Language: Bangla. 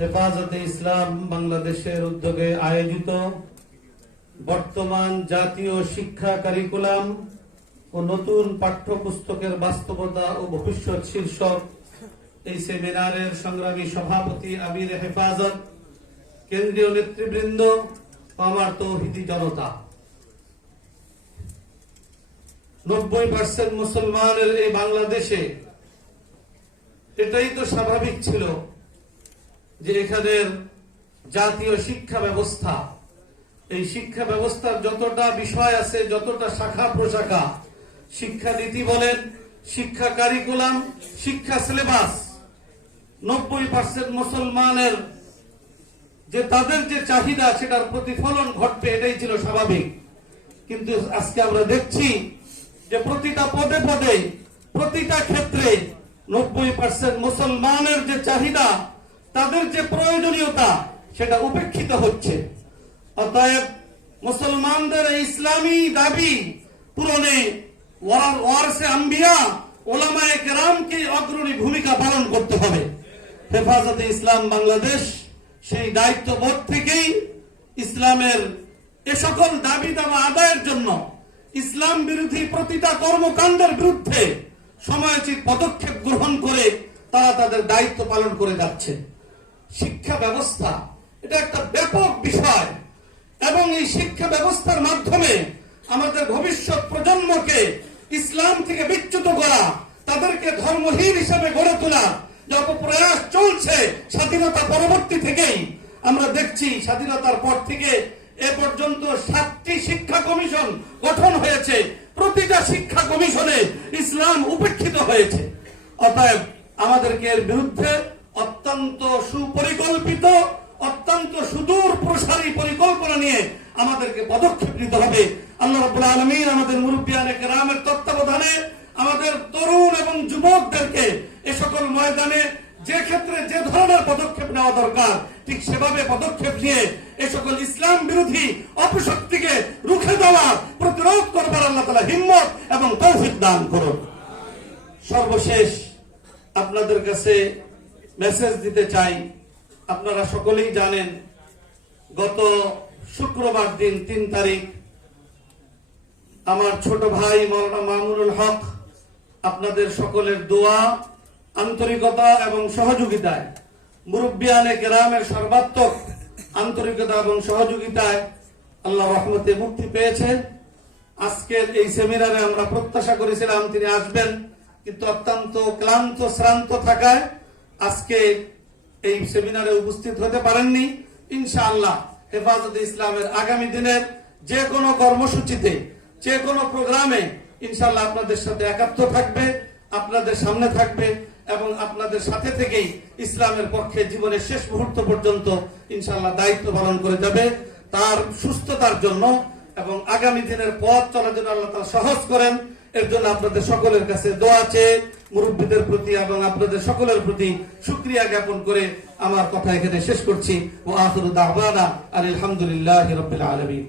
হেফাজতে ইসলাম বাংলাদেশের উদ্যোগে আয়োজিত বর্তমান জাতীয় শিক্ষা কারিকুলাম ও নতুন পাঠ্যপুস্তকের বাস্তবতা ও ভবিষ্যৎ শীর্ষক এই সেমিনারের সংগ্রামী সভাপতি আমির হেফাজত, কেন্দ্রীয় নেতৃবৃন্দ, আমার তৌহিদি জনতা, 90% মুসলমানের এই বাংলাদেশে এটাই তো স্বাভাবিক ছিল যে এখানের জাতীয় শিক্ষা ব্যবস্থা, এই শিক্ষা ব্যবস্থার যতটা বিষয় আছে, যতটা শাখা প্রশাখা, শিক্ষানীতি বলেন, শিক্ষা কারিকুলাম, শিক্ষা সিলেবাস, 90% মুসলমানের যে তাদের যে চাহিদা সেটার প্রতিফলন ঘটবে, এটাই ছিল স্বাভাবিক। কিন্তু আজকে আমরা দেখছি যে প্রতিটা পদে পদে, প্রতিটা ক্ষেত্রে 90% মুসলমানের যে চাহিদা, তাদের যে প্রয়োজনীয়তা, সেটা উপেক্ষিত হচ্ছে। অতএব মুসলমানদের ইসলামী দাবি পূরণে ওয়ারসে আম্বিয়া, ওলামায়ে কেরামকে অগ্রণী ভূমিকা পালন করতে হবে। হেফাজতে ইসলাম বাংলাদেশ সেই দায়িত্ববোধ থেকেই ইসলামের এ সকল দাবি দাবা আদায়ের জন্য ইসলাম বিরোধী প্রতিটা কর্মকাণ্ডের বিরুদ্ধে সময়োচিত পদক্ষেপ গ্রহণ করে তারা তাদের দায়িত্ব পালন করে যাচ্ছে। শিক্ষা ব্যবস্থা এটা একটা ব্যাপক বিষয় এবং এই শিক্ষা ব্যবস্থার মাধ্যমে আমাদের ভবিষ্যৎ প্রজন্মকে ইসলাম থেকে বিচ্যুত করা, তাদেরকে ধর্মহীন হিসেবে গড়ে তোলা যত প্রয়াস চলছে স্বাধীনতা পরবর্তী থেকেই আমরা দেখছি। স্বাধীনতার পর থেকে এ পর্যন্ত 7টি শিক্ষা কমিশন গঠন হয়েছে, প্রতিটা শিক্ষা কমিশনে ইসলাম উপেক্ষিত হয়েছে। অতএব আমাদেরকে এর বিরুদ্ধে অত্যন্ত সুপরিকল্পিত, অত্যন্ত সুদূর প্রসারী পরিকল্পনা নিয়ে আমাদেরকে পদক্ষেপ নিতে হবে। আল্লাহ রাব্বুল আলামিন আমাদের মুরব্বিয়ানে কেরামের তত্ত্বাবধানে আমাদের তরুণ এবং যুবকদেরকে এ সকল ময়দানে যে ক্ষেত্রে যে ধরনের পদক্ষেপ নেওয়া দরকার ঠিক সেভাবে পদক্ষেপ নিয়ে এ সকল ইসলাম বিরোধী অপশক্তিকে রুখে দেওয়া, প্রতিরোধ করবার আল্লাহ তাআলা হিম্মত এবং তৌফিক দান করুন। সর্বশেষ আপনাদের কাছে মেসেজ দিতে চাই। আপনারা সকলেই জানেন গত শুক্রবার দিন 3 তারিখ আমার ছোট ভাই মাওলানা মামুনুল হক আপনাদের সকলের দোয়া, আন্তরিকতা এবং সহযোগিতায়, মুরব্বিয়ানে কেরামের সর্বাত্মক আন্তরিকতা এবং সহযোগিতায় আল্লাহ রহমতে মুক্তি পেয়েছে। আজকের এই সেমিনারে আমরা প্রত্যাশা করেছিলাম তিনি আসবেন, কিন্তু অত্যন্ত ক্লান্ত শ্রান্ত থাকায় আজকে এই সেমিনারে উপস্থিত হতে পারেননি। ইনশাআল্লাহ হেফাজতে ইসলামের আগামী দিনের যে কোনো কর্মসূচিতে, যে কোনো প্রোগ্রামে ইনশাআল্লাহ আপনাদের সাথে একাত্ম থাকবে, আপনাদের সামনে থাকবে এবং আপনাদের সাথে থেকেই ইসলামের পক্ষে জীবনের শেষ মুহূর্ত পর্যন্ত ইনশাআল্লাহ দায়িত্ব পালন করে যাবে। তার সুস্থতার জন্য এবং আগামী দিনের পথ চলার জন্য আল্লাহ তাআলা সহজ করেন, এর জন্য আপনাদের সকলের কাছে দোয়া চেয়ে মুরব্বীদের প্রতি এবং আপনাদের সকলের প্রতি শুকরিয়া জ্ঞাপন করে আমার কথা এখানে শেষ করছি। ওয়া আখিরু দাওয়ানা আলহামদুলিল্লাহি রাব্বিল আলামিন।